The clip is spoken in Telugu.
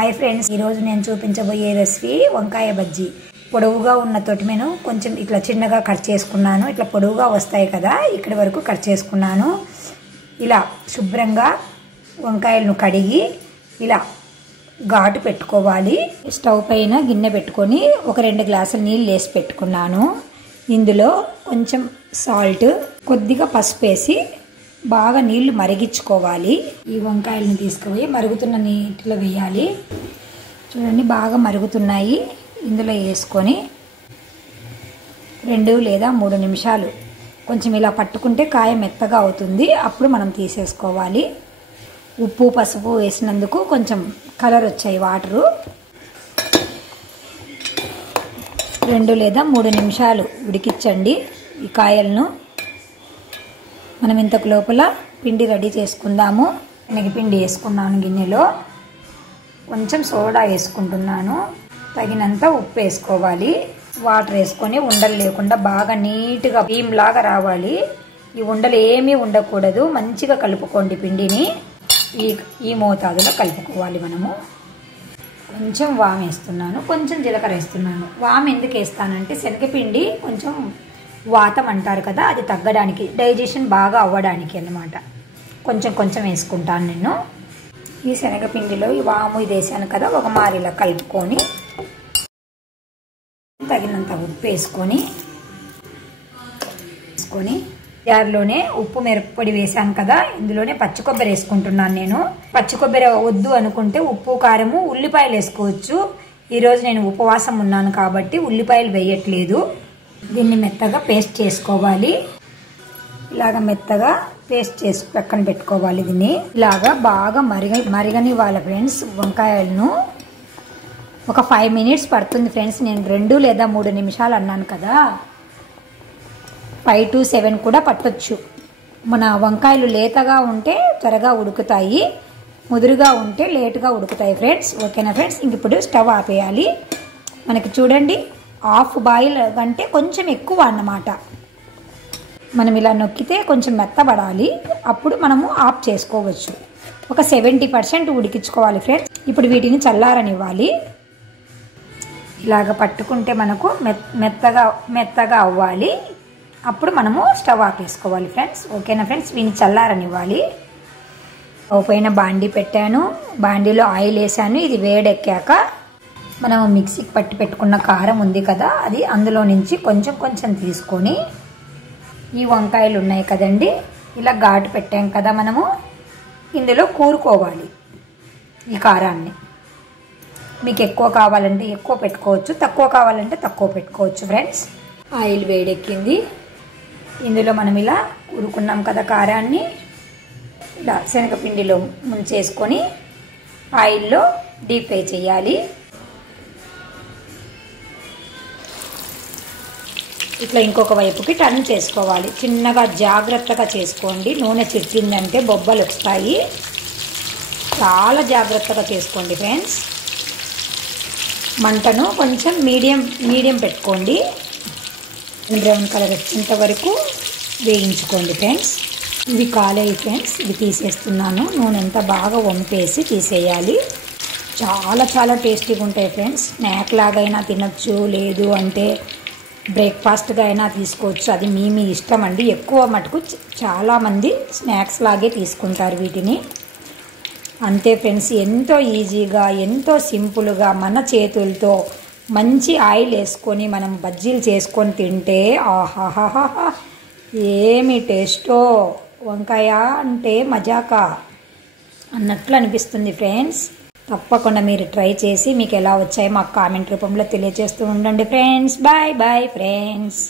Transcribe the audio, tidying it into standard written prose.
హాయ్ ఫ్రెండ్స్, ఈ రోజు నేను చూపించబోయే రెసిపీ వంకాయ బజ్జీ. పొడవుగా ఉన్న తొటిమెను కొంచెం ఇట్లా చిన్నగా కట్ చేసుకున్నాను. ఇట్లా పొడవుగా వస్తాయి కదా, ఇక్కడి వరకు కట్ చేసుకున్నాను. ఇలా శుభ్రంగా వంకాయలను కడిగి ఇలా ఘాటు పెట్టుకోవాలి. స్టవ్ పైన గిన్నె పెట్టుకొని ఒక 2 గ్లాసుల నీళ్ళు వేసి పెట్టుకున్నాను. ఇందులో కొంచెం సాల్ట్, కొద్దిగా పసుపు వేసి బాగా నీళ్లు మరిగించుకోవాలి. ఈ వంకాయలను తీసుకుపోయి మరుగుతున్న నీటిలో వేయాలి. చూడండి, బాగా మరుగుతున్నాయి. ఇందులో వేసుకొని 2 లేదా 3 నిమిషాలు కొంచెం ఇలా పట్టుకుంటే కాయ మెత్తగా అవుతుంది. అప్పుడు మనం తీసేసుకోవాలి. ఉప్పు పసుపు వేసినందుకు కొంచెం కలర్ వచ్చాయి వాటరు. 2 లేదా 3 నిమిషాలు ఉడికించండి ఈ కాయలను. మనం ఇంతకు లోపల పిండి రెడీ చేసుకుందాము. శనగపిండి వేసుకున్నాను గిన్నెలో. కొంచెం సోడా వేసుకుంటున్నాను. తగినంత ఉప్పు వేసుకోవాలి. వాటర్ వేసుకొని ఉండలు లేకుండా బాగా నీట్గా క్రీమ్ లాగా రావాలి. ఈ ఉండలు ఏమీ ఉండకూడదు. మంచిగా కలుపుకోండి పిండిని. ఈ మోతాదులో కలుపుకోవాలి మనము. కొంచెం వాము వేస్తున్నాను, కొంచెం జీలకర్ర వేస్తున్నాను. వాము ఎందుకు వేస్తానంటే శనగపిండి కొంచెం వాతం అంటారు కదా, అది తగ్గడానికి, డైజెషన్ బాగా అవ్వడానికి అన్నమాట. కొంచెం కొంచెం వేసుకుంటాను నేను. ఈ శనగపిండిలో ఈ వాము ఇది వేసాను కదా, ఒక మారిలా కలుపుకొని తగినంత ఉప్పు వేసుకొని జార్లోనే ఉప్పు మిరప్పొడి వేసాను కదా, ఇందులోనే పచ్చి కొబ్బరి వేసుకుంటున్నాను నేను. పచ్చి కొబ్బరి వద్దు అనుకుంటే ఉప్పు కారము ఉల్లిపాయలు వేసుకోవచ్చు. ఈరోజు నేను ఉపవాసం ఉన్నాను కాబట్టి ఉల్లిపాయలు వేయట్లేదు. దీన్ని మెత్తగా పేస్ట్ చేసుకోవాలి. ఇలాగ మెత్తగా పేస్ట్ చేసి పక్కన పెట్టుకోవాలి. దీన్ని ఇలాగా బాగా మరగనివ్వాలి ఫ్రెండ్స్. వంకాయలను ఒక 5 మినిట్స్ పడుతుంది ఫ్రెండ్స్. నేను 2 లేదా 3 నిమిషాలు అన్నాను కదా, 5 to 7 కూడా పట్టొచ్చు. మన వంకాయలు లేతగా ఉంటే త్వరగా ఉడుకుతాయి, ముదురుగా ఉంటే లేటుగా ఉడుకుతాయి ఫ్రెండ్స్. ఓకేనా ఫ్రెండ్స్? ఇంక ఇప్పుడు స్టవ్ ఆపేయాలి. మనకి చూడండి, హాఫ్ బాయిల్ అంటే కొంచెం ఎక్కువ అన్నమాట. మనం ఇలా నొక్కితే కొంచెం మెత్తబడాలి. అప్పుడు మనము ఆఫ్ చేసుకోవచ్చు. ఒక 70% ఉడికించుకోవాలి ఫ్రెండ్స్. ఇప్పుడు వీటిని చల్లారనివ్వాలి. ఇలాగ పట్టుకుంటే మనకు మెత్తగా అవ్వాలి. అప్పుడు మనము స్టవ్ ఆపేసుకోవాలి ఫ్రెండ్స్. ఓకేనా ఫ్రెండ్స్? వీటిని చల్లారనివ్వాలి. పైన బాండీ పెట్టాను. బాండీలో ఆయిల్ వేసాను. ఇది వేడెక్కాక మనము మిక్సీకి పట్టి పెట్టుకున్న కారం ఉంది కదా, అది అందులో నుంచి కొంచెం కొంచెం తీసుకొని ఈ వంకాయలు ఉన్నాయి కదండి, ఇలా ఘాటు పెట్టాం కదా మనము, ఇందులో కూరుకోవాలి ఈ కారాన్ని. మీకు ఎక్కువ కావాలంటే ఎక్కువ పెట్టుకోవచ్చు, తక్కువ కావాలంటే తక్కువ పెట్టుకోవచ్చు ఫ్రెండ్స్. ఆయిల్ వేడెక్కింది. ఇందులో మనం ఇలా కూరుకున్నాం కదా కారాన్ని, ఇలా శనగపిండిలో ముంచేసుకొని ఆయిల్లో డీప్ ఫ్రై చేయాలి. ఇట్లా ఇంకొక వైపుకి టర్న్ చేసుకోవాలి. చిన్నగా జాగ్రత్తగా చేసుకోండి. నూనె చిట్లిందంటే బొబ్బలు వస్తాయి. చాలా జాగ్రత్తగా చేసుకోండి ఫ్రెండ్స్. మంటను కొంచెం మీడియం పెట్టుకోండి. బ్రౌన్ కలర్ వచ్చేంత వరకు వేయించుకోండి ఫ్రెండ్స్. ఇవి కాలేవి ఫ్రెండ్స్. ఇవి తీసేస్తున్నాను. నూనె అంతా బాగా వంపేసి తీసేయాలి. చాలా టేస్టీగా ఉంటాయి ఫ్రెండ్స్. స్నాక్ లాగైనా తినొచ్చు, లేదు అంటే బ్రేక్ఫాస్ట్గా అయినా తీసుకోవచ్చు. అది మీ ఇష్టం అండి. ఎక్కువ మటుకు చాలామంది స్నాక్స్ లాగే తీసుకుంటారు వీటిని. అంతే ఫ్రెండ్స్, ఎంతో ఈజీగా, ఎంతో సింపుల్గా మన చేతులతో మంచి ఆయిల్ వేసుకొని మనం బజ్జీలు చేసుకొని తింటే ఆహాహాహా ఏమి టేస్టో. వంకాయ అంటే మజాకా అన్నట్లు అనిపిస్తుంది ఫ్రెండ్స్. తప్పకుండా మీరు ట్రై చేసి మీకు ఎలా వచ్చాయో మాకు కామెంట్ రూపంలో తెలియజేస్తూ ఉండండి ఫ్రెండ్స్. Bye friends.